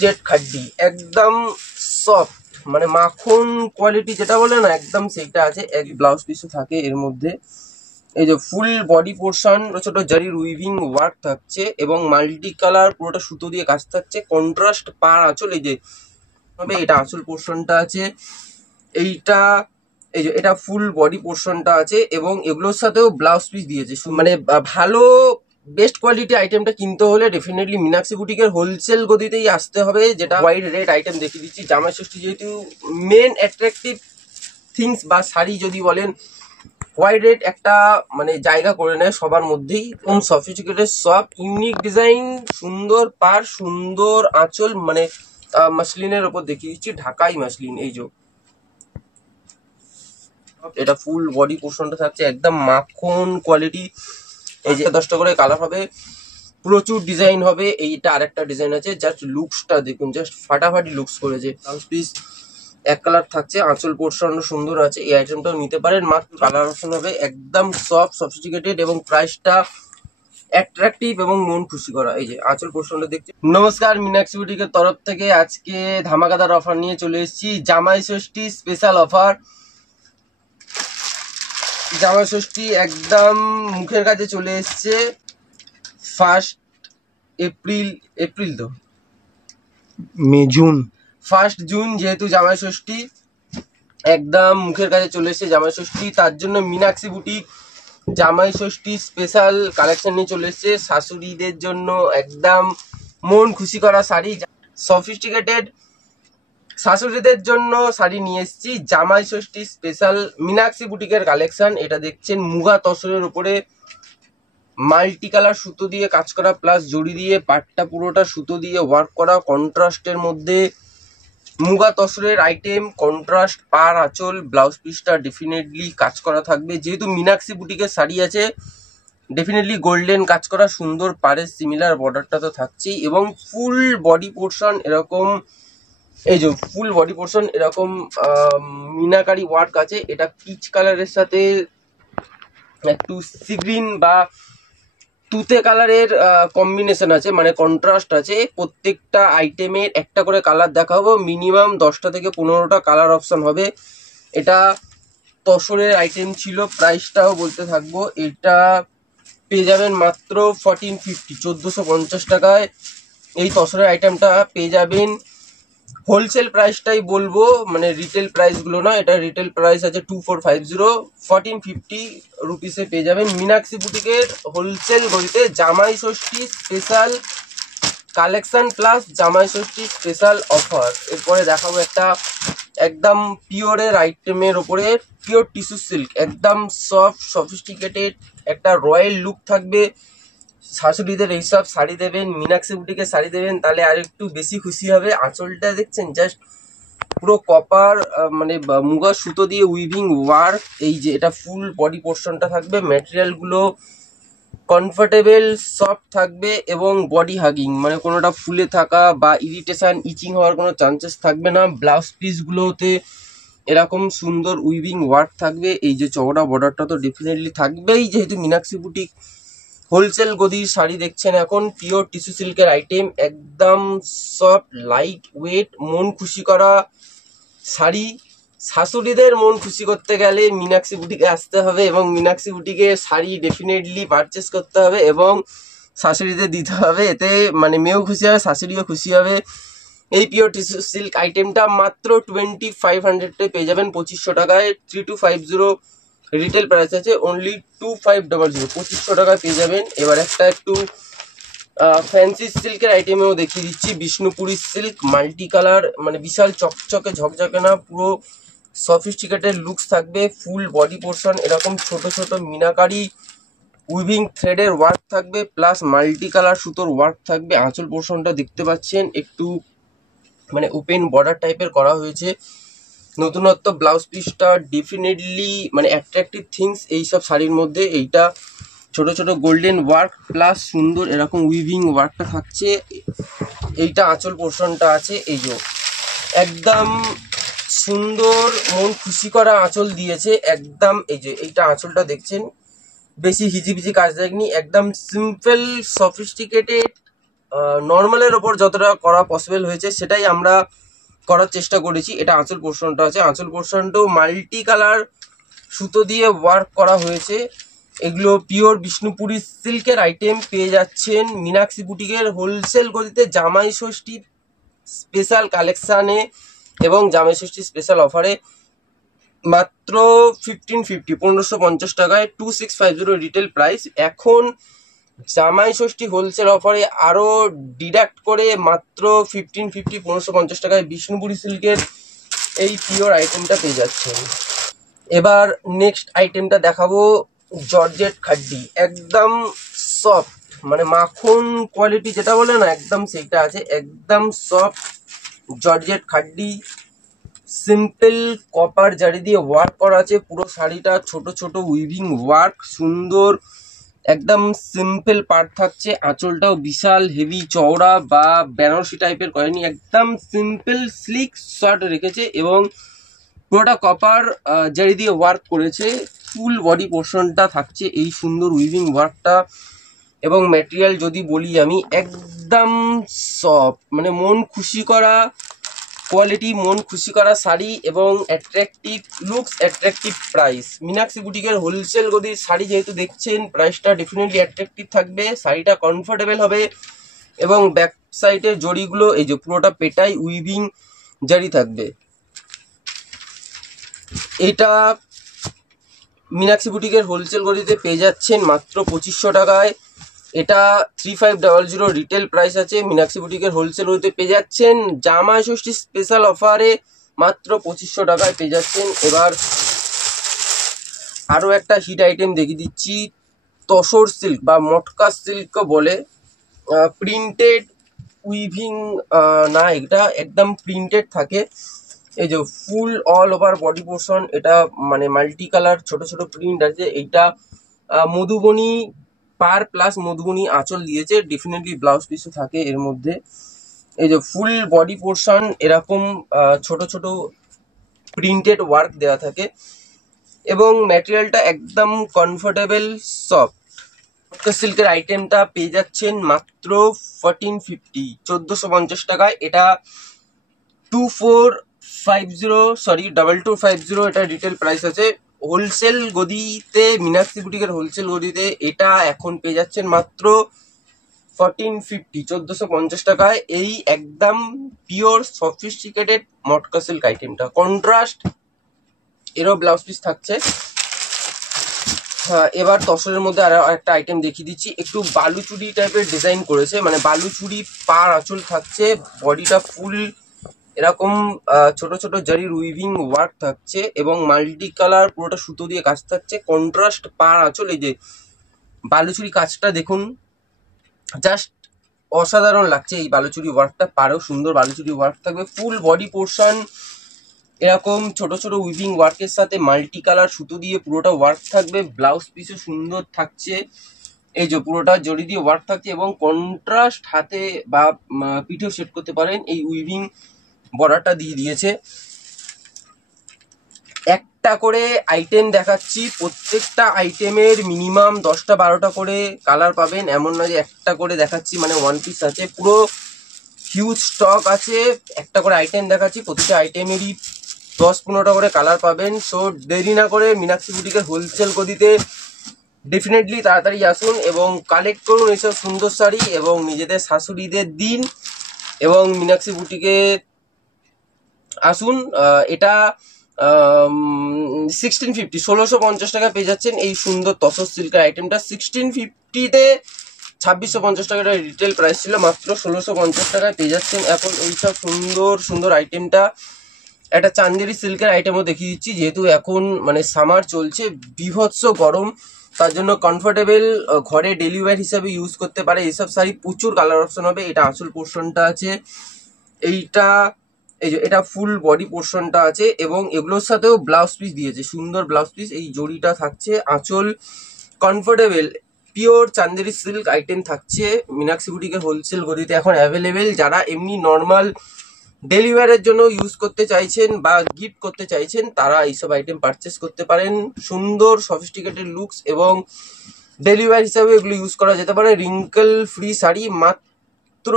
Jet খাড্ডি একদম soft, মানে মাখন কোয়ালিটি যেটা বলে না, একদম সেটা আছে। এক ব্লাউজ পিসও থাকে এর মধ্যে। এই যে ফুল বডি পোর্শন ছোট জারির উইভিং ওয়ার্ক থাকছে এবং মাল্টি কালার পুরোটা সুতো দিয়ে কাজ থাকছে। কন্ট্রাস্ট পার আঁচল, এই যে এটা আঁচল পোর্শনটা আছে। এইটা এই যে এটা ফুল বডি পোর্শনটা আছে এবং এগুলোর সাথেও ব্লাউজ পিস দিয়েছে। মানে ভালো বেস্ট কোয়ালিটি আইটেমটা কিনতে হলে ডেফিনেটলি মীনাক্ষী বুটিকের হোলসেল গদিতেই আসতে হবে। যেটা ওয়াইড রেট আইটেম দেখিয়ে দিচ্ছি। জামাই ষষ্ঠী যেহেতু মেন অ্যাট্রাকটিভ থিংস বা শাড়ি যদি বলেন, ওয়াইড রেট একটা মানে জায়গা করে নেয় সবার মধ্যেই। কোন সফিস্টিকেটেড সব ইউনিক ডিজাইন, সুন্দর পার, সুন্দর আঁচল, মানে মাসলিনের ওপর দেখিয়ে দিচ্ছি, ঢাকাই মাসলিন। এই যে এটা ফুল বডি পোর্শনটা থাকছে একদম মাখন কোয়ালিটি। এই যে 10টা করে কালার হবে, প্রচুর ডিজাইন হবে। এইটা আরেকটা ডিজাইন আছে, জাস্ট লুকসটা দেখুন, জাস্ট ফাটাফাটি লুকস করেছে। ব্লাউজ পিস এক কালার থাকছে, আঁচল পোর্শন সুন্দর আছে। এই আইটেমটাও নিতে পারেন, মাত্র কালার অপশন হবে একদম সফট সফিস্টিকেটেড এবং প্রাইসটা অ্যাট্রাকটিভ এবং মন খুশি করা। এই যে আঁচল পোর্শনটা দেখতে। নমস্কার, মীনাক্ষী বুটিকের তরফ থেকে আজকে ধামাকাদার অফার নিয়ে চলে এসেছি। জামাই ষষ্ঠী স্পেশাল অফার। জামাই ষষ্ঠী একদম মুখের কাছে চলে এসছে। 1 এপ্রিল তো জুন 1 জুন যেহেতু জামাই ষষ্ঠী একদম মুখের কাছে চলে এসছে জামাই ষষ্ঠী, তার জন্য মীনাক্ষী বুটিক জামাই ষষ্ঠী স্পেশাল কালেকশন নিয়ে চলে এসছে। শাশুড়িদের জন্য একদম মন খুশি করা শাড়ি, সফিস্টিকেটেড শাশুড়িদের জন্য শাড়ি নিয়ে এসেছি। জামাই ষষ্ঠী স্পেশাল মীনাক্ষী বুটিকের কালেকশন। এটা দেখছেন মুগা তসরের উপরে মাল্টি কালার সুতো দিয়ে কাজ করা, প্লাস জড়ি দিয়ে পাটটা পুরোটা সুতো দিয়ে ওয়ার্ক করা, কন্ট্রাস্টের মধ্যে মুগা তসরের আইটেম, কন্ট্রাস্ট পার আঁচল, ব্লাউজ পিসটা ডেফিনেটলি কাজ করা থাকবে। যেহেতু মীনাক্ষী বুটিকের শাড়ি আছে, ডেফিনেটলি গোল্ডেন কাজ করা, সুন্দর পাড়ের সিমিলার বর্ডারটা তো থাকছেই এবং ফুল বডি পোর্শন এরকম, এই যে ফুল বডি পোর্শন এরকম মিনাকারি ওয়ার্ক আছে। এটা পিচ কালারের সাথে একটু সি গ্রিন বা তুতে কালারের কম্বিনেশন আছে, মানে কন্ট্রাস্ট আছে। প্রত্যেকটা আইটেমের একটা করে কালার দেখাবো, মিনিমাম 10টা থেকে 15টা কালার অপশন হবে। এটা তসরের আইটেম ছিল, প্রাইসটাও বলতে থাকবো। এটা পেয়ে যাবেন মাত্র 1450 টাকায়। এই তসরের আইটেমটা পেয়ে যাবেন হোলসেল প্রাইসটাই বলবো, মানে রিটেল প্রাইসগুলো না। এটা রিটেল প্রাইস আছে 2450, 1450 রুপিসে পেয়ে যাবেন মীনাক্ষী বুটিকের হোলসেল গদিতে জামাই ষষ্ঠী স্পেশাল কালেকশন প্লাস জামাই ষষ্ঠী স্পেশাল অফার। এরপরে দেখাবো একটা একদম পিওরের আইটেমের ওপরে, পিওর টিস্যু সিল্ক, একদম সফট সফিস্টিকেটেড একটা রয়্যাল লুক থাকবে। শাশুড়িদের এইসব শাড়ি দেবেন, মীনাক্ষী বুটিকের শাড়ি দেবেন, তাহলে আর একটু বেশি খুশি হবে। আঁচলটা দেখছেন, জাস্ট পুরো কপার মানে মুগা সুতো দিয়ে উইভিং ওয়ার্ক। এই যে এটা ফুল বডি পোর্শনটা থাকবে, ম্যাটেরিয়ালগুলো কমফোর্টেবল সফট থাকবে এবং বডি হাগিং, মানে কোনোটা ফুলে থাকা বা ইরিটেশন ইচিং হওয়ার কোনো চান্সেস থাকবে না। ব্লাউজ পিসগুলোতে এরকম সুন্দর উইভিং ওয়ার্ক থাকবে। এই যে চওড়া বর্ডারটা তো ডেফিনেটলি থাকবেই, যেহেতু মীনাক্ষী বুটিক হোলসেল গদির শাড়ি দেখছেন এখন। পিওর টিস্যু সিল্কের আইটেম, একদম সফট লাইট ওয়েট, মন খুশি করা শাড়ি। শাশুড়িদের মন খুশি করতে গেলে মীনাক্ষী বুটিকে আসতে হবে এবং মীনাক্ষী বুটিকে শাড়ি ডেফিনেটলি পারচেস করতে হবে এবং শাশুড়িদের দিতে হবে। এতে মানে মেয়েও খুশি হবে, শাশুড়িও খুশি হবে। এই পিওর টিস্যু সিল্ক আইটেমটা মাত্র 2500 পেয়ে যাবেন 2500 টাকায়। 3250 রিটেল প্রাইস আছে, অনলি 2500, 2500 টাকায় পেয়ে যাবেন। এবার একটা একটু ফ্যান্সি সিল্কের আইটেমেও দেখিয়ে দিচ্ছি। বিষ্ণুপুরি সিল্ক মাল্টি কালার, মানে বিশাল চকচকে ঝকঝকে না, পুরো সফিস্টিকেটেড লুকস থাকবে। ফুল বডি পোর্শন এরকম ছোট ছোট মিনাকারি উইভিং থ্রেডের ওয়ার্ক থাকবে, প্লাস মাল্টি কালার সুতোর ওয়ার্ক থাকবে। আঁচল পোর্শনটা দেখতে পাচ্ছেন একটু মানে ওপেন বর্ডার টাইপের করা হয়েছে। নতুনত্ব ব্লাউজ পিসটা ডেফিনেটলি মানে অ্যাট্রাকটিভ থিংস এইসব শাড়ির মধ্যে। এইটা ছোট ছোট গোল্ডেন ওয়ার্ক প্লাস সুন্দর এরকম উইভিং ওয়ার্কটা থাকছে। এইটা আঁচল পোর্শনটা আছে, এই যে একদম সুন্দর মন খুশি করা আঁচল দিয়েছে একদম। এই যে এইটা আঁচলটা দেখছেন, বেশি হিজিবিজি কাজ দেখনি, একদম সিম্পল সফিস্টিকেটেড নর্মালের ওপর যতটা করা পসিবল হয়েছে সেটাই আমরা করার চেষ্টা করেছি। এটা আঁচল পোর্শনটা আছে, আঁচল পোর্শনটাও মাল্টি কালার সুতো দিয়ে ওয়ার্ক করা হয়েছে। এগুলো পিওর বিষ্ণুপুরি সিল্কের আইটেম পেয়ে যাচ্ছেন মীনাক্ষী বুটিকের হোলসেল গতিতে জামাই ষষ্ঠী স্পেশাল কালেকশানে এবং জামাই ষষ্ঠী স্পেশাল অফারে মাত্র 1550 টাকায় 2650 রিটেল প্রাইস। এখন জামাই ষষ্ঠী হোলসেল অফারে আরো ডিডাক্ট করে মাত্র 1550 টাকায় বিষ্ণুপুরি সিল্কের এই পিওর আইটেমটা পেয়ে যাচ্ছেন। এবার নেক্সট আইটেমটা দেখাবো জর্জেট খাড্ডি, একদম সফট মানে মাখন কোয়ালিটি যেটা বলে না একদম সেইটা আছে, একদম সফট জর্জেট খাড্ডি। সিম্পল কপার জারি দিয়ে ওয়ার্ক করা আছে, পুরো শাড়িটা ছোট ছোট উইভিং ওয়ার্ক, সুন্দর একদম সিম্পল পার্ট থাকছে। আঁচলটাও বিশাল হেভি চওড়া বা বেনারসি টাইপের করেনি, একদম সিম্পল স্লিক শর্ট রেখেছে এবং পুরোটা কপার জারি দিয়ে ওয়ার্ক করেছে। ফুল বডি পোর্শনটা থাকছে এই সুন্দর উইভিং ওয়ার্কটা এবং ম্যাটেরিয়াল যদি বলি আমি একদম সফট মানে মন খুশি করা কোয়ালিটি, মন খুশি করা শাড়ি এবং attractive looks, attractive price. Meenakshi বুটিকের হোলসেল গদির শাড়ি যেহেতু দেখছেন প্রাইসটা ডেফিনেটলি অ্যাট্রাকটিভ থাকবে, শাড়িটা কমফোর্টেবল হবে এবং ব্যাক সাইডের জড়িগুলো এই যে পুরোটা পেটাই উইভিং জারি থাকবে। এটা মীনাক্ষী বুটিকের হোলসেল গদিতে পেয়ে যাচ্ছেন মাত্র 2500 টাকায়। এটা 3500 রিটেল প্রাইস আছে। মীনাক্ষী বুটিকের হোলসেল গদিতে পেয়ে যাচ্ছেন জামাই ষষ্ঠী স্পেশাল অফারে মাত্র 2500 টাকায় পেয়ে যাচ্ছেন। এবার আরো একটা হিট আইটেম দেখিয়ে দিচ্ছি, তসর সিল্ক বা মটকা সিল্ক বলে, প্রিন্টেড উইভিং না, এটা একদম প্রিন্টেড থাকে। এই যে ফুল অল ওভার বডি পোর্শন, এটা মানে মাল্টি কালার ছোট ছোট প্রিন্ট আছে। এইটা মধুবনী পার প্লাস মধুবনী আঁচল দিয়েছে, ডেফিনেটলি ব্লাউজ পিসও থাকে এর মধ্যে। এই যে ফুল বডি পোর্শন এরকম ছোট ছোট প্রিন্টেড ওয়ার্ক দেওয়া থাকে এবং ম্যাটেরিয়ালটা একদম কমফোর্টেবল সফট। সিল্কের আইটেমটা পেয়ে যাচ্ছেন মাত্র 1450 টাকায়। এটা 2250 এটা রিটেল প্রাইস আছে। হোলসেল গদিতে মীনাক্ষী বুটিকের হোলসেল গদিতে এটা এখন পেয়ে যাচ্ছেন মাত্র 1450 টাকায়। এই একদম পিওর সফিস্টিকেটেড মটকা সিল্ক আইটেমটা কন্ট্রাস্ট এরও ব্লাউজ পিস থাকছে। হ্যাঁ, এবার তসরের মধ্যে আরো একটা আইটেম দেখিয়ে দিচ্ছি, একটু বালুচুরি টাইপের ডিজাইন করেছে, মানে বালুচুরি পার আঁচল থাকছে, বডিটা ফুল এরকম ছোট ছোট জারির উইভিং ওয়ার্ক থাকছে এবং মাল্টি কালার পুরোটা সুতো দিয়ে কাজ থাকছে, কন্ট্রাস্ট পার আঁচল। এই যে বালুচুরি কাজটা দেখুন, জাস্ট অসাধারণ লাগছে এই বালুচুরি ওয়ার্কটা, পারেও সুন্দর বালুচুরি ওয়ার্ক থাকবে। ফুল বডি পোর্শন এরকম ছোট ছোট উইভিং ওয়ার্কের সাথে মাল্টি কালার সুতো দিয়ে পুরোটা ওয়ার্ক থাকবে, ব্লাউজ পিসও সুন্দর থাকছে। এই যে পুরোটা জড়ি দিয়ে ওয়ার্ক থাকছে এবং কন্ট্রাস্ট হাতে বা পিঠেও সেট করতে পারেন, এই উইভিং বর্ডারটা দিয়ে দিয়েছে। একটা করে আইটেম দেখাচ্ছি, প্রত্যেকটা আইটেমের মিনিমাম 10টা-12টা করে কালার পাবেন, এমন না যে একটা করে দেখাচ্ছি মানে ওয়ান পিস আছে, পুরো হিউজ স্টক আছে। একটা করে আইটেম দেখাচ্ছি, প্রতিটা আইটেমেরই 10-15টা করে কালার পাবেন। সো দেরি না করে মীনাক্ষী বুটিকের হোলসেল গদিতে ডেফিনেটলি তাড়াতাড়ি আসুন এবং কালেক্ট করুন এইসব সুন্দর শাড়ি এবং নিজেদের শাশুড়িদের দিন এবং মীনাক্ষী বুটিকে আসুন। এটা 1650 টাকা পেয়ে যাচ্ছেন এই সুন্দর তসর সিল্কের আইটেমটা। 1650-তে 2650 টাকাটা রিটেল প্রাইস ছিল, মাত্র 1650 টাকায় পেয়ে যাচ্ছেন এখন এইসব সুন্দর সুন্দর আইটেমটা। একটা চান্দেরি সিল্কের আইটেমও দেখিয়ে দিচ্ছি, যেহেতু এখন মানে সামার চলছে, বিভৎস গরম, তার জন্য কমফোর্টেবল ঘরে ডেলি ওয়্যার হিসাবে ইউজ করতে পারে এইসব শাড়ি। প্রচুর কালার অপশন হবে। এটা আঁচল পোর্শনটা আছে, এইটা এই যে এটা ফুল বডি পোর্শনটা আছে এবং এগুলোর সাথেও ব্লাউজ পিস দিয়েছে, সুন্দর ব্লাউজ পিস। এই জড়িটা থাকছে, আঁচল comfortable pure Chanderi silk item থাকছে মীনাক্ষী বুটিকের হোলসেল গদিতে এখন অ্যাভেলেবেল। যারা এমনি নর্মাল ডেলি ওয়্যারের জন্য ইউজ করতে চাইছেন বা গিফট করতে চাইছেন তারা এইসব আইটেম পারচেস করতে পারেন। সুন্দর সফিস্টিকেটেড লুকস এবং ডেলি ওয়্যার হিসাবে এগুলো ইউজ করা যেতে পারে। রিঙ্কেল ফ্রি শাড়ি মাত্র মাত্র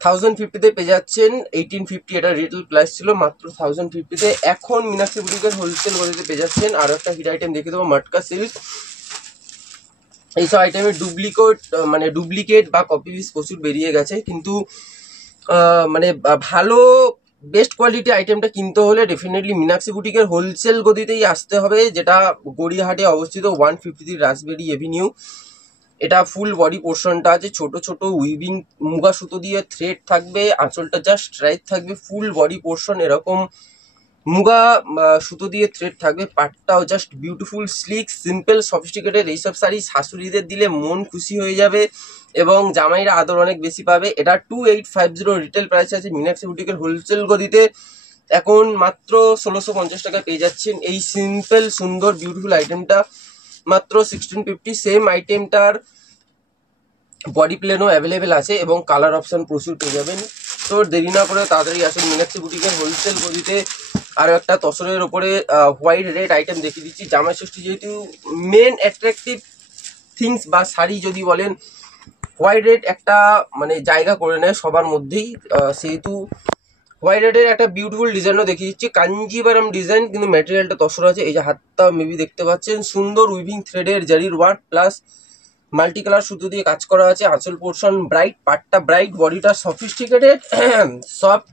1050-তে পেয়ে যাচ্ছেন। 1850 এটা রিটেল প্রাইস ছিল, মাত্র 1050-তে এখন মীনাক্ষী বুটিকের হোলসেল গদিতে পেয়ে যাচ্ছেন। আর একটা হিট আইটেম দেখে দেবো, মটকা সিল্ক। এইসব আইটেমের ডুপ্লিকেট বা কপি পিস প্রচুর বেরিয়ে গেছে, কিন্তু মানে ভালো বেস্ট কোয়ালিটি আইটেমটা কিনতে হলে ডেফিনেটলি মীনাক্ষী বুটিকের হোলসেল গদিতেই আসতে হবে, যেটা গড়িয়াহাটে অবস্থিত, 153 রাসবেরি এভিনিউ। এটা ফুল বডি পোর্শনটা আছে, ছোট ছোট উইভিং মুগা সুতো দিয়ে থ্রেড থাকবে, আঁচলটা জাস্ট স্ট্রাইপ থাকবে, ফুল বডি পোর্শন এরকম মুগা সুতো দিয়ে থ্রেড থাকবে, পাটটাও just beautiful, sleek, simple, sophisticated. এইসব শাড়ি শাশুড়িদের দিলে মন খুশি হয়ে যাবে এবং জামাইরা আদর অনেক বেশি পাবে। এটা 2850 রিটেল প্রাইস আছে মীনাক্ষী বুটিকের হোলসেল গদিতে। এখন মাত্র 1650 টাকায় পেয়ে যাচ্ছেন এই সিম্পল সুন্দর বিউটিফুল আইটেমটা, মাত্র 1650। সেম আইটেমটার বডি প্লেনও অ্যাভেলেবেল আছে এবং কালার অপশন প্রচুর পেয়ে যাবেন। তো দেরি না করে তাড়াতাড়ি আসুন মীনাক্ষী বুটিকের হোলসেল গদিতে। আরও একটা তসরের ওপরে হোয়াইট রেড আইটেম দেখিয়ে দিচ্ছি। জামাই ষষ্ঠী যেহেতু মেন অ্যাট্রাকটিভ থিংস বা শাড়ি যদি বলেন, হোয়াইট রেড একটা মানে জায়গা করে নেয় সবার মধ্যেই, সেহেতু হোয়াইট রেডের একটা বিউটিফুল ডিজাইনও দেখিয়ে দিচ্ছি, কাঞ্জিভারাম ডিজাইন, কিন্তু ম্যাটেরিয়ালটা তসর আছে। এই যে হাতটা মেবি দেখতে পাচ্ছেন, সুন্দর উইভিং থ্রেডের জারির ওয়ার্ক প্লাস মাল্টি কালার সুতো দিয়ে কাজ করা আছে। আঁচল পোর্শন ব্রাইট, পাটটা ব্রাইট, বডিটা sophisticated, soft,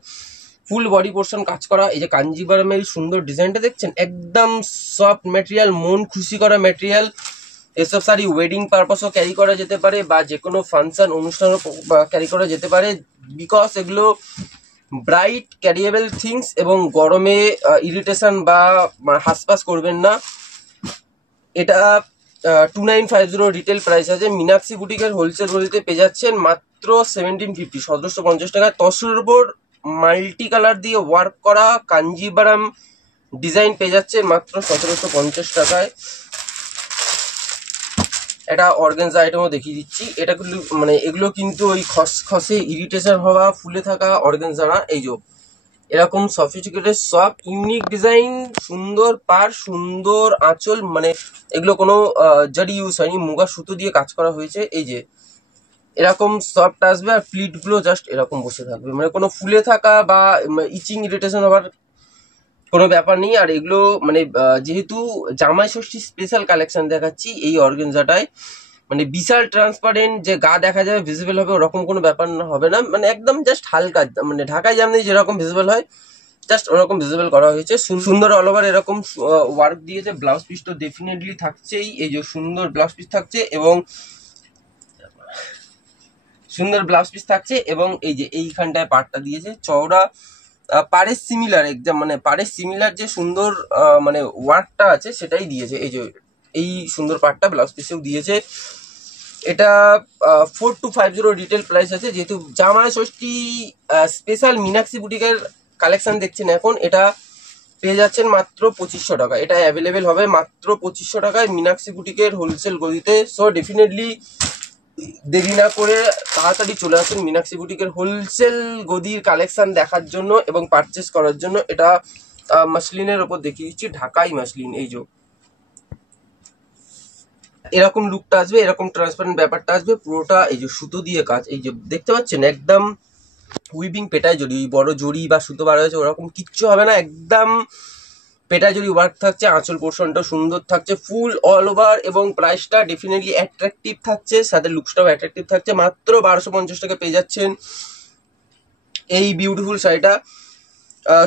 full body portion কাজ করা। এই যে কাঞ্জিভারামের সুন্দর ডিজাইনটা দেখছেন, একদম সফট ম্যাটেরিয়াল, মন খুশি করা ম্যাটেরিয়াল। এসব শাড়ি ওয়েডিং পারপাসও ক্যারি করা যেতে পারে বা যে কোনো ফাংশন অনুষ্ঠানও ক্যারি করা যেতে পারে, বিকজ এগুলো ব্রাইট ক্যারিয়েবল থিংস এবং গরমে ইরিটেশন বা হাসপাস করবেন না। এটা 2950 রিটেল প্রাইস আছে। মীনাক্ষী বুটিকের হোলসেল গদিতে পেয়ে যাচ্ছেন মাত্র 1750, 1750 টাকায়। তসরের উপর মাল্টি কালার দিয়ে ওয়ার্ক করা কাঞ্জিভারাম ডিজাইন পেয়ে যাচ্ছেন মাত্র 1750 টাকায়। এটা অর্গানজা আইটেমও দেখিয়ে দিচ্ছি। এটা কিন্তু মানে এগুলো কিন্তু ওই খসখসে ইরিটেশন হওয়া ফুলে থাকা অর্গানজা না, এই যে এরকম সফিস্টিকেটেড সফট ইউনিক ডিজাইন, সুন্দর পার, সুন্দর আঁচল, মানে এগুলো কোনো জারি ইউজ হয়নি, মুগা সুতো দিয়ে কাজ করা হয়েছে। এই যে এরকম সফট আসবে আর প্লিট গুলো জাস্ট এরকম বসে থাকবে, মানে কোনো ফুলে থাকা বা ইচিং ইরিটেশন হওয়ার কোনো ব্যাপার নেই। আর এগুলো মানে যেহেতু জামাই ষষ্ঠী স্পেশাল কালেকশন দেখাচ্ছি, এই অর্গানজাটায় মানে বিশাল ট্রান্সপারেন্ট যে গা দেখা যাবে ভিজিবল হবে ওরকম কোনো ব্যাপার হবে না, মানে একদম জাস্ট হালকা, মানে ঢাকায় জামদানি যেরকম ভিজিবল হয় জাস্ট ওরকম ভিজিবল করা হয়েছে। সুন্দর অল ওভার এরকম ওয়ার্ক দিয়েছে। ব্লাউজ পিস তো ডেফিনেটলি থাকছেই, এই যে সুন্দর ব্লাউজ পিস থাকছে এবং সুন্দর ব্লাউজ পিস থাকছে এবং এই যে এইখানটায় পাড়টা দিয়েছে চওড়া, পাড়ের সিমিলার একদম, মানে পাড়ের সিমিলার যে সুন্দর মানে ওয়ার্কটা আছে সেটাই দিয়েছে। এই যে এই সুন্দর পাড়টা ব্লাউজ পিসেও দিয়েছে। এটা 4250 রিটেল প্রাইস আছে। যেহেতু জামাই ষষ্ঠী স্পেশাল মীনাক্ষী বুটিকের কালেকশন দেখছেন এখন, এটা পেয়ে যাচ্ছেন মাত্র 2500 টাকা। এটা অ্যাভেলেবেল হবে মাত্র 2500 টাকায় মীনাক্ষী বুটিকের হোলসেল গদিতে। সো ডেফিনেটলি দেরি না করে তাড়াতাড়ি চলে আসুন মীনাক্ষী বুটিকের হোলসেল গদির কালেকশন দেখার জন্য এবং পারচেস করার জন্য। এটা মাসলিনের ওপর দেখিয়ে দিচ্ছি, ঢাকাই মাসলিন। এই যে এরকম লুকটা আসবে, এরকম ট্রান্সপারেন্ট ব্যাপারটা আসবে পুরোটা। এই যে সুতো দিয়ে কাজ, এই যে দেখতে পাচ্ছেন একদম উইভিং পেটায় জড়ি, বড় জড়ি বা সুতো বার হয়েছে ওরকম কিচ্ছু হবে না, একদম পেটায় জড়ি ওয়ার্ক থাকছে। আঁচল পোর্শনটা সুন্দর থাকছে ফুল অল ওভার এবং প্রাইসটা ডেফিনেটলি অ্যাট্রাকটিভ থাকছে, সাথে লুকসটাও অ্যাট্রাকটিভ থাকছে। মাত্র 1250 টাকা পেয়ে যাচ্ছেন এই বিউটিফুল শাড়িটা।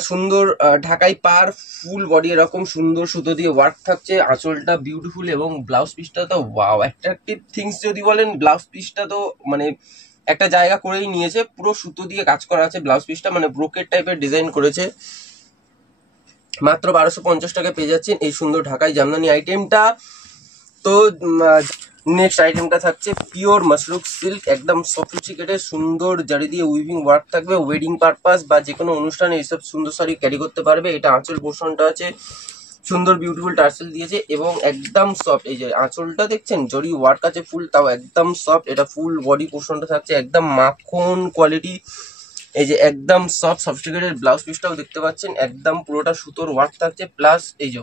সুন্দর ঢাকাই পার, ফুল বডি এরকম সুন্দর সুতো দিয়ে ওয়ার্ক থাকছে, আঁচলটা বিউটিফুল এবং ব্লাউজ পিসটা তো ওয়াও অ্যাট্রাকটিভ থিংস যদি বলেন, ব্লাউজ পিসটা তো মানে একটা জায়গা করেই নিয়েছে, পুরো সুতো দিয়ে কাজ করা আছে ব্লাউজ পিসটা, মানে ব্রোকেট টাইপের ডিজাইন করেছে। মাত্র 1250 টাকা পেয়ে যাচ্ছেন এই সুন্দর ঢাকাই জামদানি আইটেমটা। তো নেক্সট আইটেমটা থাকছে পিওর মাশরুম সিল্ক, একদম সফিস্টিকেটেড সুন্দর জারি দিয়ে উইভিং ওয়ার্ক থাকবে, ওয়েডিং পারপাস বা যে কোনো অনুষ্ঠানে এইসব সুন্দর শাড়ি ক্যারি করতে পারবে। এটা আঁচল পোর্শনটা আছে, সুন্দর বিউটিফুল টার্সেল দিয়েছে এবং একদম সফট। এই যে আঁচলটা দেখছেন জরি ওয়ার্ক আছে ফুল, তাও একদম সফট। এটা ফুল বডি পোর্শনটা থাকছে একদম মাখন কোয়ালিটি, এই যে একদম সফট সফিস্টিকেটেড। ব্লাউজ পিসটাও দেখতে পাচ্ছেন একদম পুরোটা সুতোর ওয়ার্ক থাকছে, প্লাস এই যে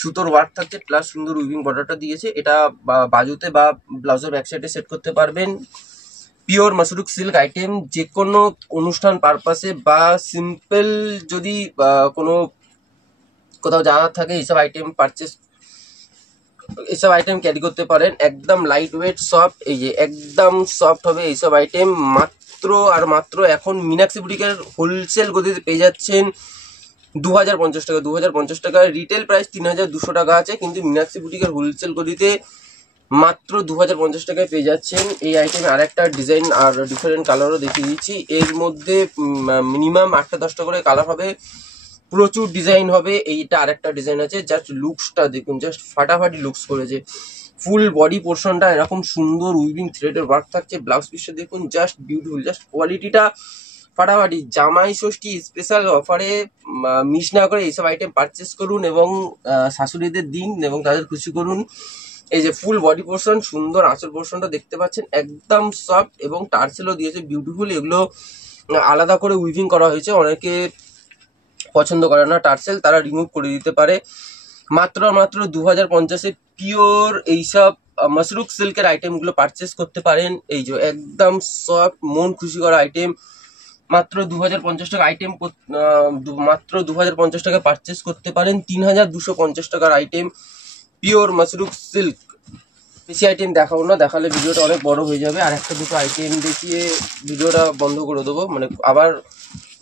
সুতোর ওয়ার্ক থাকছে, প্লাস সুন্দর উইভিং বর্ডারটা দিয়েছে। এটা বাজুতে বা ব্লাউজের ব্যাক সাইডে সেট করতে পারবেন। পিওর মাসরুক সিল্ক আইটেম, যে কোনো অনুষ্ঠান পারপাসে বা সিম্পল যদি কোনো কোথাও যাওয়ার থাকে এইসব আইটেম ক্যারি করতে পারেন। একদম লাইট ওয়েট সফট, এই যে একদম সফট হবে এইসব আইটেম। মাত্র আর মাত্র এখন মীনাক্ষী বুটিকের হোলসেল গতিতে পেয়ে যাচ্ছেন 2050 টাকা। 2050 টাকা রিটেল প্রাইস 3200 টাকা আছে, কিন্তু মীনাক্ষী বুটিকের হোলসেল গতিতে মাত্র 2050 টাকায় পেয়ে যাচ্ছেন এই আইটেমে। আর একটা ডিজাইন আর ডিফারেন্ট কালারও দেখিয়ে দিচ্ছি। এর মধ্যে মিনিমাম 8-10টা করে কালার হবে, প্রচুর ডিজাইন হবে। এইটা আরেকটা ডিজাইন আছে, জাস্ট লুকসটা দেখুন, জাস্ট ফাটাফাটি লুকস করেছে। ফুল বডি পোর্শনটা এরকম সুন্দর উইভিং থ্রেডের ওয়ার্ক থাকছে। ব্লাউজ পিসটা দেখুন, জাস্ট বিউটিফুল, জাস্ট কোয়ালিটিটা ফাটাফাটি। জামাই ষষ্ঠী স্পেশাল অফারে মিস না করে এইসব আইটেম পারচেস করুন এবং শাশুড়িদের দিন এবং তাদের খুশি করুন। এই যে ফুল বডি পোর্শন, সুন্দর আঁচল পোর্শনটা দেখতে পাচ্ছেন, একদম সফট এবং টার্সেলও দিয়েছে বিউটিফুল। এগুলো আলাদা করে উইভিং করা হয়েছে, অনেকে পছন্দ করে না টার্সেল, তারা রিমুভ করে দিতে পারে। মাত্র 2050-এ পিওর এইসব মাসরুক সিল্কের আইটেমগুলো পারচেস করতে পারেন। এই যে একদম সফট মন খুশি করা আইটেম, মাত্র 2050 টাকা আইটেম, মাত্র 2050 টাকা পারচেস করতে পারেন। 3250 টাকার আইটেম পিওর মাসরুক সিল্ক। বেশি আইটেম দেখাবো না, দেখালে ভিডিওটা অনেক বড় হয়ে যাবে। আর একটা দুটো আইটেম দেখিয়ে ভিডিওটা বন্ধ করে দেবো, মানে আবার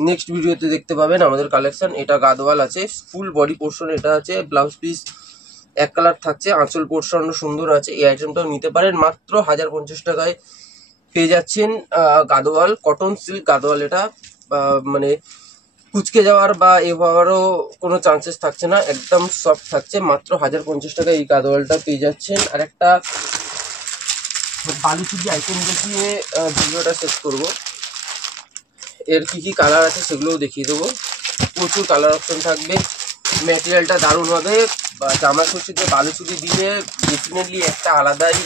নেক্সট ভিডিওতে দেখতে পাবেন আমাদের কালেকশন। এটা গাদওয়াল আছে, ফুল বডি পোর্শন এটা আছে, ব্লাউজ পিস এক কালার থাকছে, আঁচল পোর্শন সুন্দর আছে। এই আইটেমটাও নিতে পারেন, মাত্র 1050 টাকায় পেয়ে যাচ্ছেন গাদওয়াল কটন সিল্ক গাদওয়াল। এটা মানে কুচকে যাওয়ার বা এ হওয়ারও কোনো চান্সেস থাকছে না, একদম সফট থাকছে। মাত্র 1050 টাকায় এই গাদওয়ালটা পেয়ে যাচ্ছেন। আর একটা বালুচুরি আইটেম দেখিয়ে ভিডিওটা শেষ করব। এর কি কি কালার আছে সেগুলোও দেখিয়ে দেবো, প্রচুর কালার অপশন থাকবে। ম্যাটেরিয়ালটা দারুণ হবে, বা জামা ষষ্ঠীতে বালুচুরি দিয়ে ডেফিনেটলি একটা আলাদাই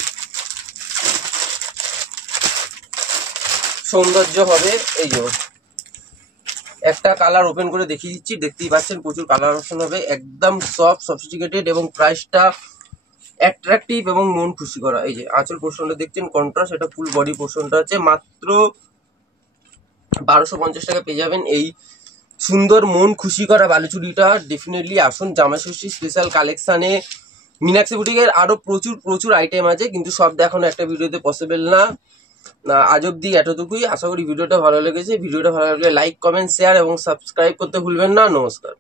সৌন্দর্য হবে। এই যে একটা কালার ওপেন করে দেখিয়ে দিচ্ছি, দেখতেই পাচ্ছেন প্রচুর কালার অপশন হবে, একদম সফট সফিস্টিকেটেড এবং প্রাইসটা অ্যাট্রাকটিভ এবং মন খুশি করা। এই যে আঁচল পোর্শনটা দেখছেন কন্ট্রাস্ট, এটা ফুল বডি পোর্শনটা আছে। মাত্র 1250 টাকা পেয়ে যাবেন এই সুন্দর মন খুশি করা বালুচুরিটা। ডেফিনেটলি আসুন জামাই ষষ্ঠী স্পেশাল কালেকশানে। মীনাক্ষী বুটিকের আরো প্রচুর আইটেম আছে, কিন্তু সব দেখানো একটা ভিডিওতে পসিবল না। আজ অব্দি এতটুকুই, আশা করি ভিডিওটা ভালো লেগেছে। ভিডিওটা ভালো লাগলে লাইক, কমেন্ট, শেয়ার এবং সাবস্ক্রাইব করতে ভুলবেন না। নমস্কার।